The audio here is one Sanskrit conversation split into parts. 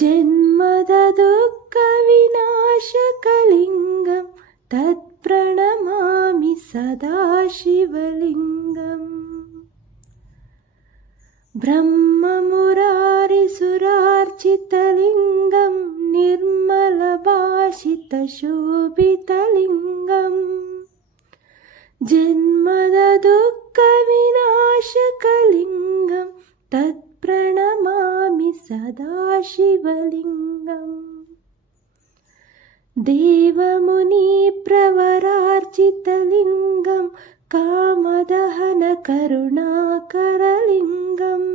जन्मद दुःखविनाशकलिङ्गं तत्प्रणमामि सदा शिवलिङ्गम्। ब्रह्ममुरारिसुरार्चितलिङ्गं निर्मलभाषितशोभितलिङ्गम्। जन्मद दुःखविनाशकलिङ्गं तत्प्रणमामि सदा शिवलिङ्गम्। देवमुनिप्रवरार्चितलिङ्गं कामदहनकरुणाकरलिङ्गम्।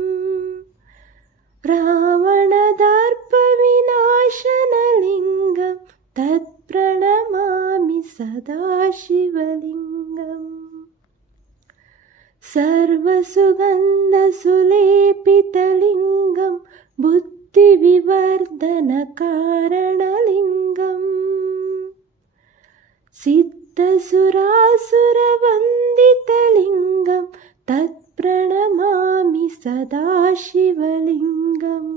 रावणदर्पविनाशनलिङ्गं तत्प्रणमामि सदा शिवलिङ्गम्। सर्वसुगन्धसुलेपितलिङ्गं बुद्धिविवर्धनकारणलिङ्गम्। सिद्धसुरासुरवन्दितलिङ्गं तत्प्रणमामि सदा शिवलिङ्गम्।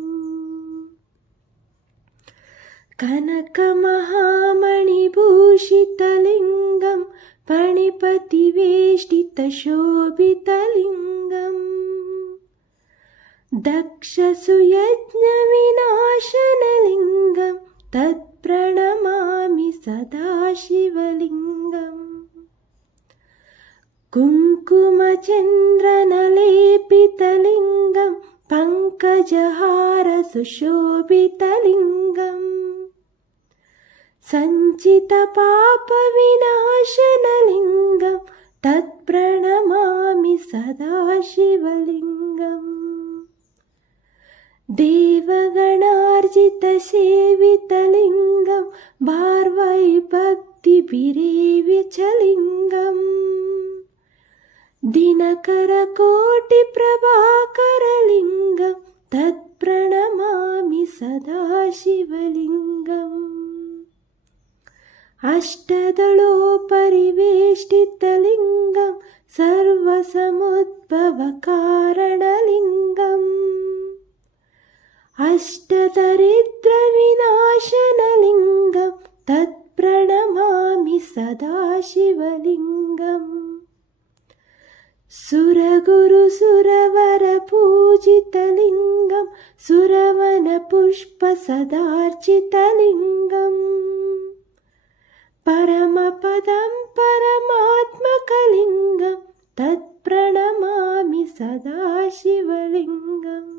कनकमहामणिभूषितलिङ्गं फणिपतिवेष्टितशोभितलिङ्गम्। दक्षसुयज्ञविनाशनलिङ्गं तत्प्रणमामि सदा शिवलिङ्गम्। कुङ्कुमचन्द्रनलेपितलिङ्गं पङ्कजहारसुशोभितलिङ्गम्। सञ्चितपापविनाशनलिङ्गं तत्प्रणमामि सदा शिवलिङ्गम्। देवगणार्जितसेवितलिङ्गं भार्वैभक्तिभिरेविचलिङ्गम्। दिनकरकोटिप्रभाकरलिङ्गं तत्प्रणमामि सदा शिवलिङ्गम्। अष्टदलोपरिवेष्टितलिङ्गं सर्वसमुद्भवकारणलिङ्गम्। अष्टदरिद्रविनाशनलिङ्गं तत्प्रणमामि सदा शिवलिङ्गम्। सुरगुरुसुरवरपूजितलिङ्गं सुरवनपुष्पसदार्चितलिङ्गम्। परमपदं परमात्मकलिङ्गं तत्प्रणमामि सदा शिवलिङ्गम्।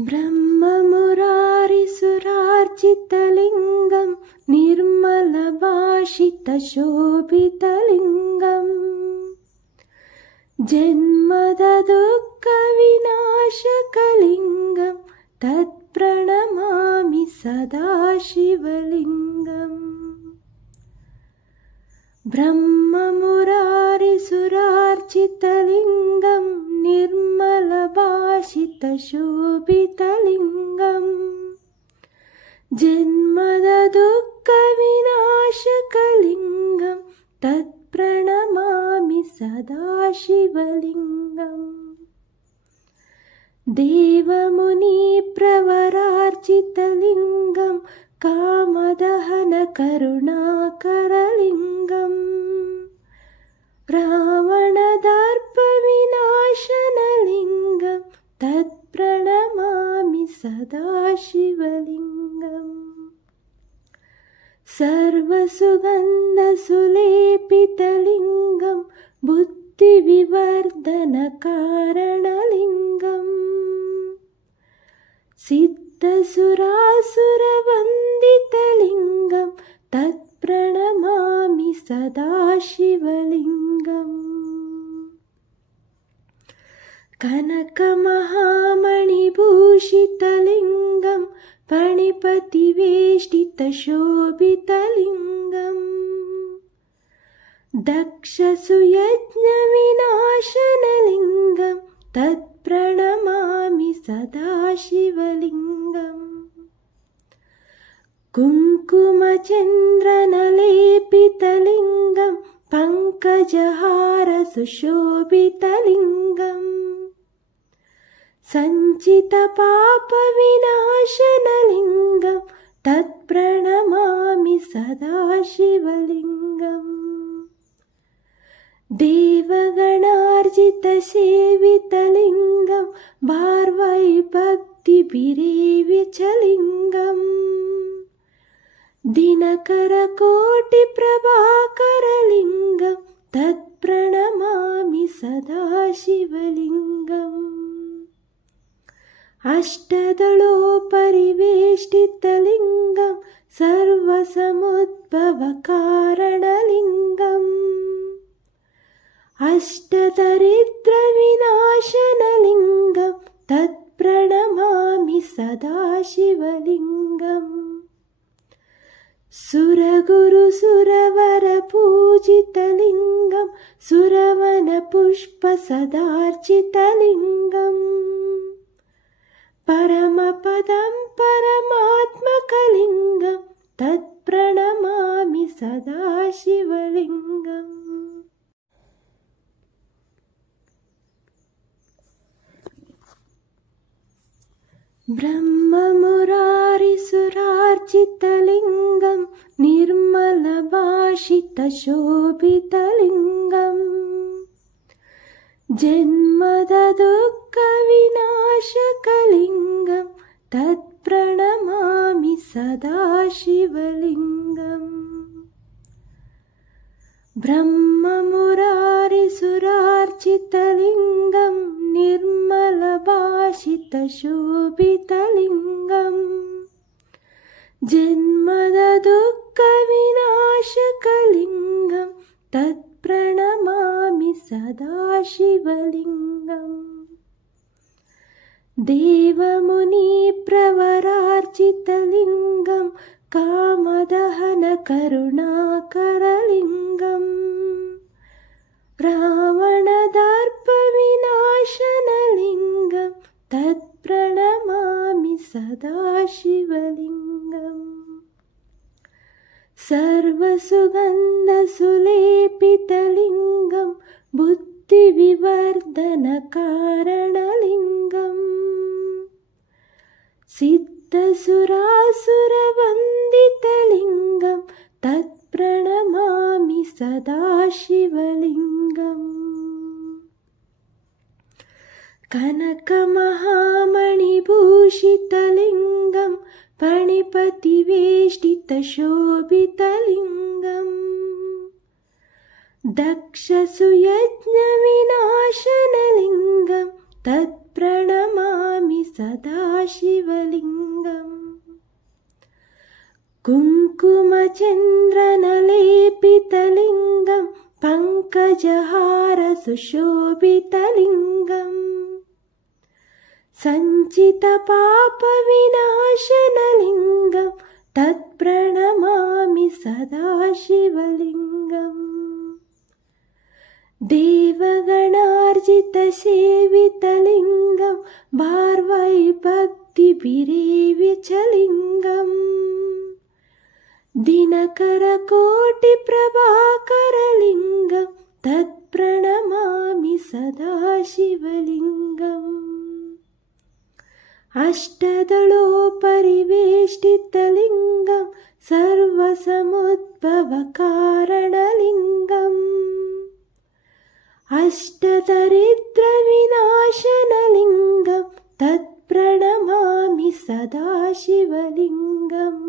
ब्रह्ममुरारिसुरार्चितलिङ्गं निर्मलभाषितशोभितलिङ्गम्। जन्मद दुःखविनाशकलिङ्गं तत्प्रणमामि सदा शिवलिङ्गम्। ब्रह्ममुरारिसुरार्चितलिङ्गं निर्मलभाषितशोभितलिङ्गम्। जन्मद दुःखविनाशकलिङ्गं तत्प्रणमामि सदा शिवलिङ्गम्। देवमुनिप्रवरार्चितलिङ्गं कामदहनकरुणाकरलिङ्गम्। रावणदर्पविनाशनलिङ्गं तत्प्रणमामि सदा शिवलिङ्गम्। सर्वसुगन्धसुलेपितलिङ्गं बुद्धिविवर्धनकारणलिङ्गम्। सिद्धसुरासुरवन्दितलिङ्गं तत्प्रणमामि सदा शिवलिङ्गम्। कनकमहामणिभूषितलिङ्गं फणिपतिवेष्टितशोभितलिङ्गम्। दक्षसुयज्ञविनाशनलिङ्गं तत्प्रणमामि सदा शिवलिङ्गम्। कुङ्कुमचन्द्रनलेपितलिङ्गं पङ्क पङ्कजहार सुशोभितलिङ्गम् सञ्चितपापविनाशनलिङ्गं तत्प्रणमामि सदा शिवलिङ्गम् देवगणार्जितसेवितलिङ्गं भार्वैभक्तिभिरेविचलिङ्गम् दिनकरकोटिप्रभाकरलिङ्गं तत्प्रणमामि सदा शिवलिङ्गम् अष्टदलोपरिवेष्टितलिङ्गं सर्वसमुद्भवकारणलिङ्गम् अष्टदरिद्रविनाशनलिङ्गं तत्प्रणमामि सदा शिवलिङ्गम् सुरगुरुसुरवरपूजितलिङ्गं सुरवनपुष्पसदार्चितलिङ्गम् परमपदं परमात्मकलिङ्गं तत्प्रणमामि सदा शिवलिङ्गम् ब्रह्ममुरारिसुरार्चितलिङ्गं निर्मलभाषितशोभितलिङ्गम् जन्मदुःखविनाशकलिङ्गं तत्प्रणमामि सदा शिवलिङ्गम् ब्रह्ममुरारिसुरार्चितलिङ्गं निर्मलभाषितशोभितलिङ्गम् जन्मदुःखविनाशकलिङ्गं तत्प्रणमामि सदा शिवलिङ्गम् देवमुनिप्रवरार्चितलिङ्गं कामदहनकरुणाकरलिङ्गम् रावणदर्पविनाशनलिङ्गं तत्प्रणमामि सदा शिवलिङ्गम् सर्वसुगन्धसुलेपितलिङ्गं बुद्धिविवर्धनकारणलिङ्गम् सिद्धसुरासुरवन्दितलिङ्गं तत्प्रणमामि सदा शिवलिङ्गम् कनकमहामणिभूषितलिङ्गं फणिपतिवेष्टितशोभितलिङ्गम् दक्षसुयज्ञविनाशनलिङ्गं तत्प्रणमामि सदा शिवलिङ्गम् कुङ्कुमचन्द्रनलेपितलिङ्गं पङ्कजहार सुशोभितलिङ्गम् सञ्चितपापविनाशनलिङ्गं तत्प्रणमामि सदा शिवलिङ्गम् देवगणार्जितसेवितलिङ्गं भार्वैभक्तिभिरेविचलिङ्गम् दिनकरकोटिप्रभाकरलिङ्गं तत्प्रणमामि सदा शिवलिङ्गम् अष्टदलोपरिवेष्टितलिङ्गं सर्वसमुद्भवकारणलिङ्गम् अष्टदरिद्रविनाशनलिङ्गं तत्प्रणमामि सदा शिवलिङ्गम्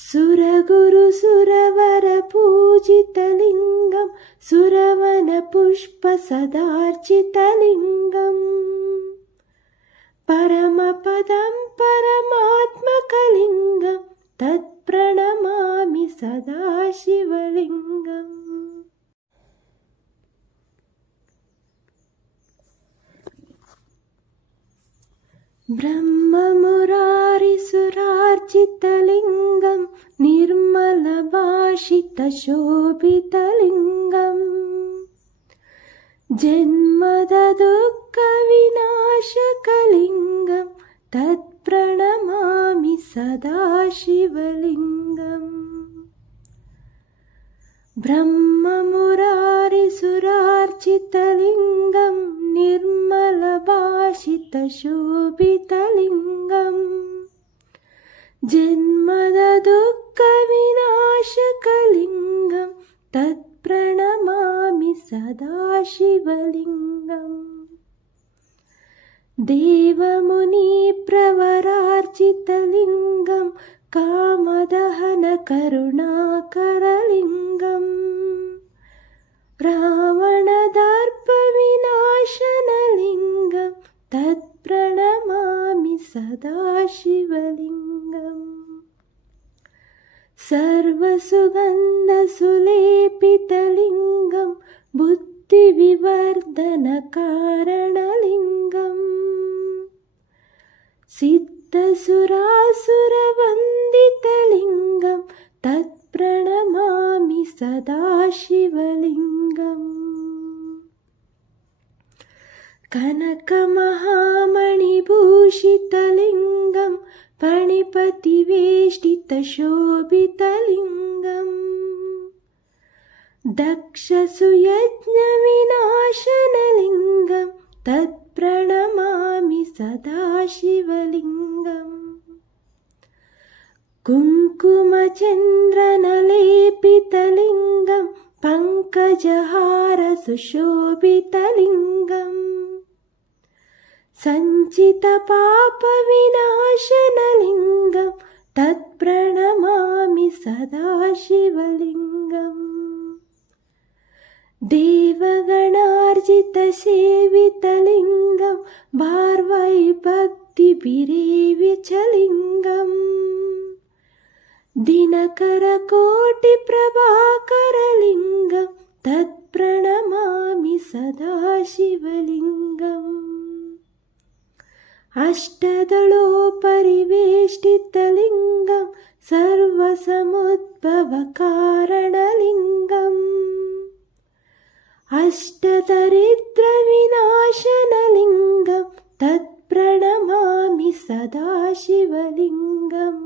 सुरगुरुसुरवरपूजितलिङ्गं सुरवनपुष्पसदार्चितलिङ्गम् परमपदं परमात्मकलिङ्गं तत्प्रणमामि सदा शिवलिङ्गम् ब्रह्ममुरारिसुरार्चितलिङ्गं निर्मलभाषितशोभितलिङ्गम् जन्मदुःखविनाशकलिङ्गं तत्प्रणमामि सदा शिवलिङ्गम् ब्रह्ममुरारिसुरार्चितलिङ्गं निर्मलभाषितशोभितलिङ्गं जन्मदुःखविनाशकलिङ्गं तत्प्रणमामि सदा शिवलिङ्गम् देवमुनिप्रवरार्चितलिङ्गं कामदहनकरुणाकरलिङ्गम् रावणदर्पविनाशनलिङ्गं तत्प्रणमामि सदा शिवलिङ्गम् सर्वसुगन्धसुलेपितलिङ्गं बुद्धिविवर्धनकारणलिङ्गम् सिद्धसुरासुरवन्दितलिङ्गं तत्प्रणमामि सदा शिवलिङ्गम् कनकमहामणिभूषितलिङ्गं फणिपतिवेष्टितशोभितलिङ्गम् दक्षसुयज्ञविनाशनलिङ्गं तत्प्रणमामि सदा शिवलिङ्गम् कुङ्कुमचन्द्रनलेपितलिङ्गं पङ्कजहारसुशोभितलिङ्गम् सञ्चितपापविनाशनलिङ्गं तत्प्रणमामि सदा शिवलिङ्गम् देवगणार्जितसेवितलिङ्गं भार्वैभक्तिभिरेविचलिङ्गम् दिनकरकोटिप्रभाकरलिङ्गं तत्प्रणमामि सदा शिवलिङ्गम् अष्टदलोपरिवेष्टितलिङ्गं सर्वसमुद्भवकारणलिङ्गम् अष्टदरिद्रविनाशनलिङ्गं तत्प्रणमामि सदा शिवलिङ्गम्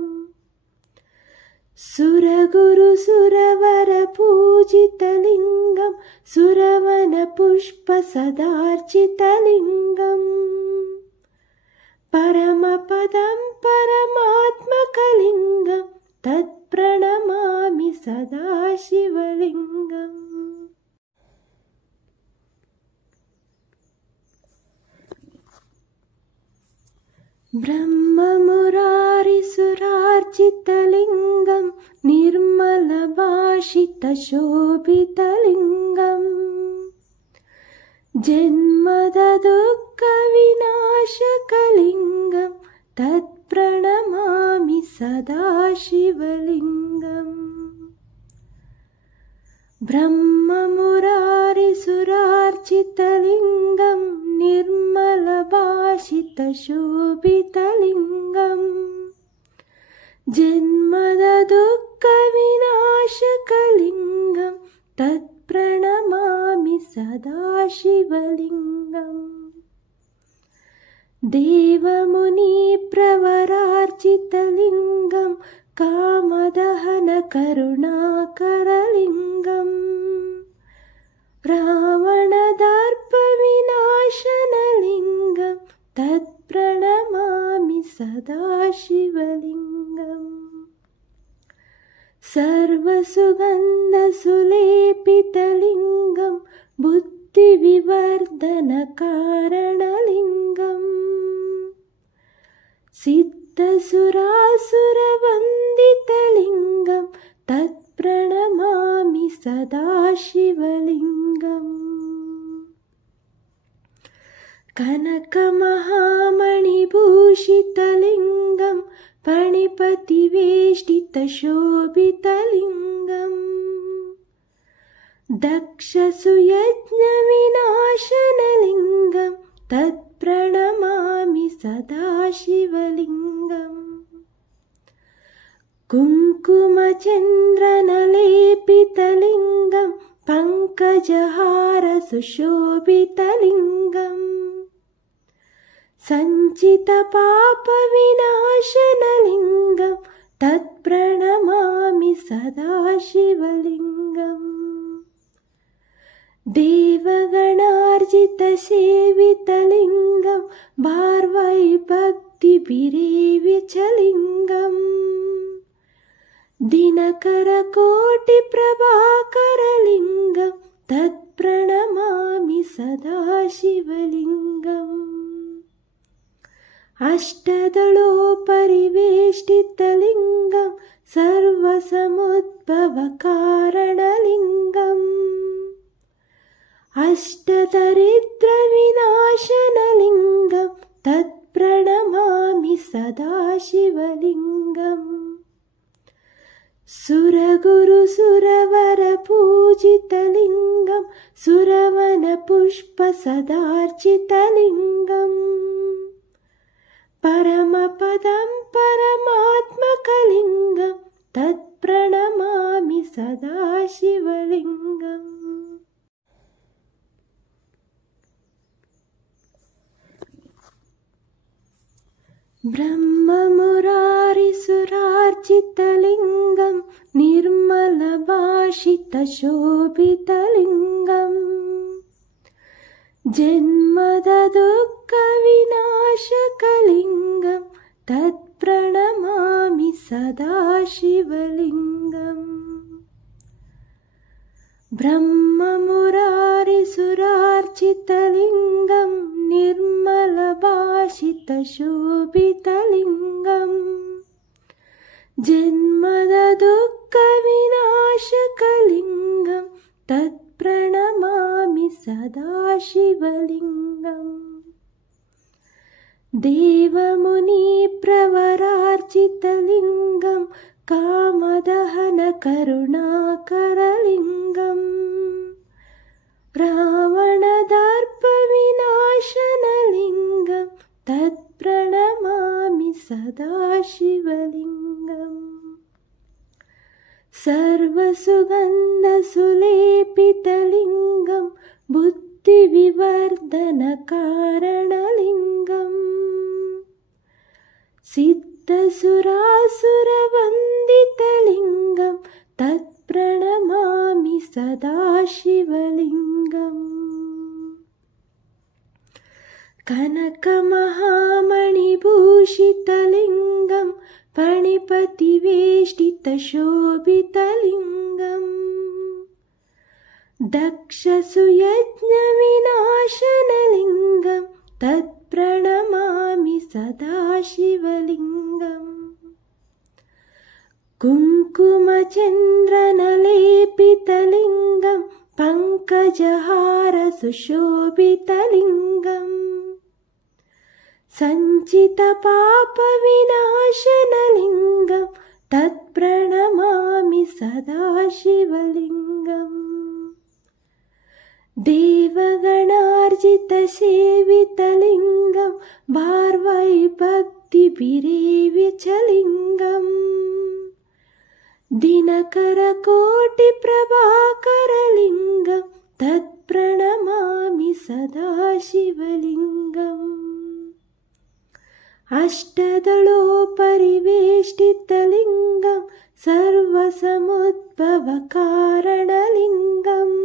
सुरगुरुसुरवरपूजितलिङ्गं सुरवनपुष्पसदार्चितलिङ्गम् परमपदं परमात्मकलिङ्गं तत्प्रणमामि सदा शिवलिङ्गम् ब्रह्ममुरारिसुरार्चितलिङ्गं निर्मलभाषितशोभितलिङ्गम् जन्मदुःखविनाशकलिङ्गं तत्प्रणमामि सदा शिवलिङ्गम् ब्रह्ममुरारिसुरार्चितलिङ्गं निर्मलभाषितशोभितलिङ्गम् जन्मदुःखविनाशकलिङ्गं तत्प्रणमामि सदा शिवलिङ्गम् देवमुनिप्रवरार्चितलिङ्गं कामदहनकरुणाकरलिङ्गम् रावणदर्पविनाशनलिङ्गं तत्प्रणमामि सदा शिवलिङ्गम् सर्वसुगन्धसुलेपितलिङ्गं बुद्धिविवर्धनकारणलिङ्गम् सिद्धसुरासुरवन्दितलिङ्गं तत्प्रणमामि सदा शिवलिङ्गम् कनकमहामणिभूषितलिङ्गं फणिपतिवेष्टितशोभितलिङ्गम् दक्षसुयज्ञविनाशनलिङ्गं तत्प्रणमामि सदा शिवलिङ्गम् कुङ्कुमचन्द्रनलेपितलिङ्गं पङ्कजहारसुशोभितलिङ्गम् सञ्चितपापविनाशनलिङ्गं तत्प्रणमामि सदा शिवलिङ्गम् देवगणार्जितसेवितलिङ्गं भार्वैभक्तिभिरेविचलिङ्गम् दिनकरकोटिप्रभाकरलिङ्गं तत्प्रणमामि सदा शिवलिङ्गम् अष्टदलोपरिवेष्टितलिङ्गं सर्वसमुद्भवकारणलिङ्गम् अष्टदरिद्रविनाशनलिङ्गं तत्प्रणमामि सदा शिवलिङ्गम् सुरगुरुसुरवरपूजितलिङ्गं सुरवनपुष्पसदार्चितलिङ्गम् परमपदं परमात्मकलिङ्गं तत्प्रणमामि सदा शिवलिङ्गम् ब्रह्ममुरारिसुरार्चितलिङ्गं निर्मलभाषितशोभितलिङ्गम् जन्मदुःखविनाशकलिङ्गं तत्प्रणमामि सदा शिवलिङ्गम् ब्रह्ममुरारिसुरार्चितलिङ्गं निर्मलभाषितशोभितलिङ्गम् जन्मदुःखविनाशकलिङ्गं तत्प्रणमामि सदा शिवलिङ्गम् देवमुनिप्रवरार्चितलिङ्गं कामदहनकरुणाकरलिङ्गम् रावणदर्पविनाशनलिङ्गं तत्प्रणमामि सदा शिवलिङ्गम् सर्वसुगन्धसुलेपितलिङ्गं बुद्धिविवर्धनकारणलिङ्गम् सिद्धसुरासुरवन्दितलिङ्गं तत्प्रणमामि सदा शिवलिङ्गम् कनकमहामणिभूषितलिङ्गं फणिपतिवेष्टितशोभितलिङ्गम् दक्षसुयज्ञविनाशनलिङ्गं तत्प्रणमामि सदा शिवलिङ्गम् कुङ्कुमचन्द्रनलेपितलिङ्गं पङ्कजहारसुशोभितलिङ्गम् सञ्चितपापविनाशनलिङ्गं तत्प्रणमामि सदा शिवलिङ्गम् देवगणार्जितसेवितलिङ्गं भार्वैभक्तिभिरेविचलिङ्गम् दिनकरकोटिप्रभाकरलिङ्गं तत्प्रणमामि सदा शिवलिङ्गम् अष्टदलोपरिवेष्टितलिङ्गं सर्वसमुद्भवकारणलिङ्गम्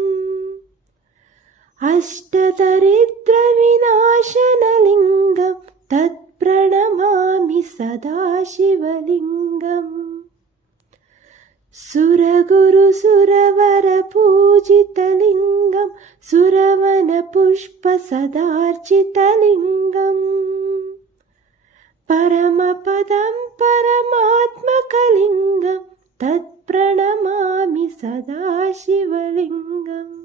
अष्टदरिद्रविनाशनलिङ्गं तत्प्रणमामि सदा शिवलिङ्गम् सुरगुरुसुरवरपूजितलिङ्गं सुरवनपुष्पसदार्चितलिङ्गम् परमपदं परमात्मकलिङ्गं तत्प्रणमामि सदा शिवलिङ्गम्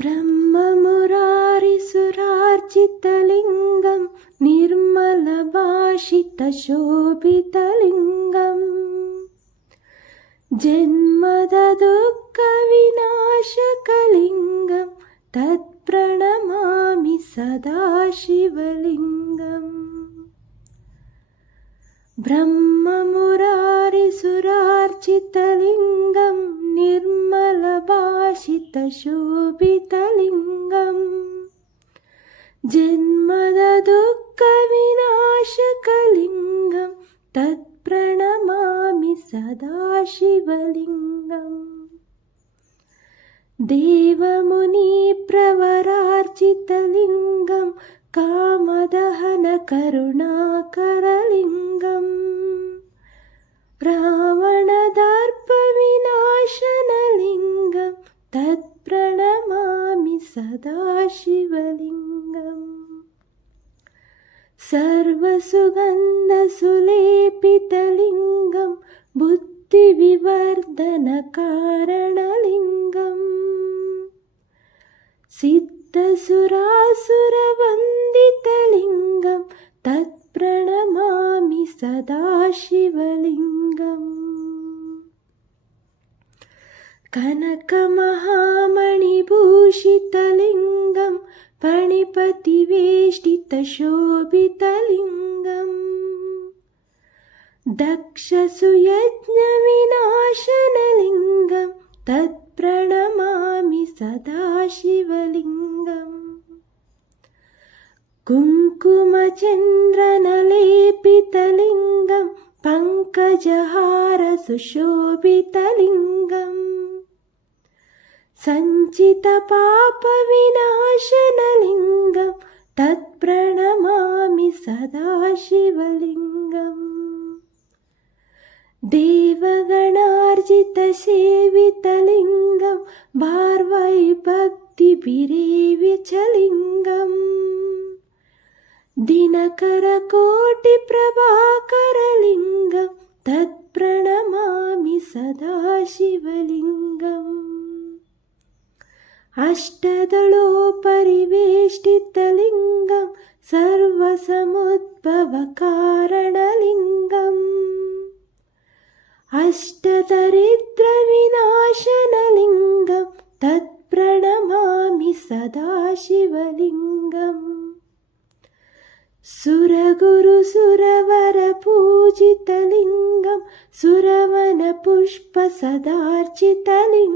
ब्रह्ममुरारिसुरार्चितलिङ्गं निर्मलभाषितशोभितलिङ्गम् जन्मदुःखविनाशकलिङ्गं तत्प्रणमामि सदा शिवलिङ्गम् ब्रह्ममुरारिसुरार्चितलिङ्गं निर्मलभाषितशोभितलिङ्गम् जन्मद दुःखविनाशकलिङ्गं तत्प्रणमामि सदा शिवलिङ्गम् देवमुनिप्रवरार्चितलिङ्गं कामदहनकरुणाकरलिङ्गम् रावणदर्पविनाशनलिङ्गं तत्प्रणमामि सदा शिवलिङ्गम् सर्वसुगन्धसुलेपितलिङ्गं बुद्धिविवर्धनकारणलिङ्गम् सिद्धसुरासुरवन्दितलिङ्गं तत्प्रणमामि सदा शिवलिङ्गम् कनकमहामणिभूषितलिङ्गं फणिपतिवेष्टितशोभितलिङ्गम् दक्षसुयज्ञविनाशनलिङ्गं तत्प्रणमामि सदा शिवलिङ्गम् कुङ्कुमचन्द्रनलेपितलिङ्गं पङ्कजहारसुशोभितलिङ्गम् सञ्चितपापविनाशनलिङ्गं तत्प्रणमामि सदा शिवलिङ्गम् देवगणार्जितसेवितलिङ्गं भार्वैभक्तिभिरेविचलिङ्गम् दिनकरकोटिप्रभाकरलिङ्गं तत्प्रणमामि सदा शिवलिङ्गम् अष्टदलोपरिवेष्टितलिङ्गं सर्वसमुद्भवकारणलिङ्गम् अष्टदरिद्रविनाशनलिङ्गं तत्प्रणमामि सदा शिवलिङ्गम् सुरगुरुसुरवरपूजितलिङ्गं सुरवनपुष्पसदार्चितलिङ्गम्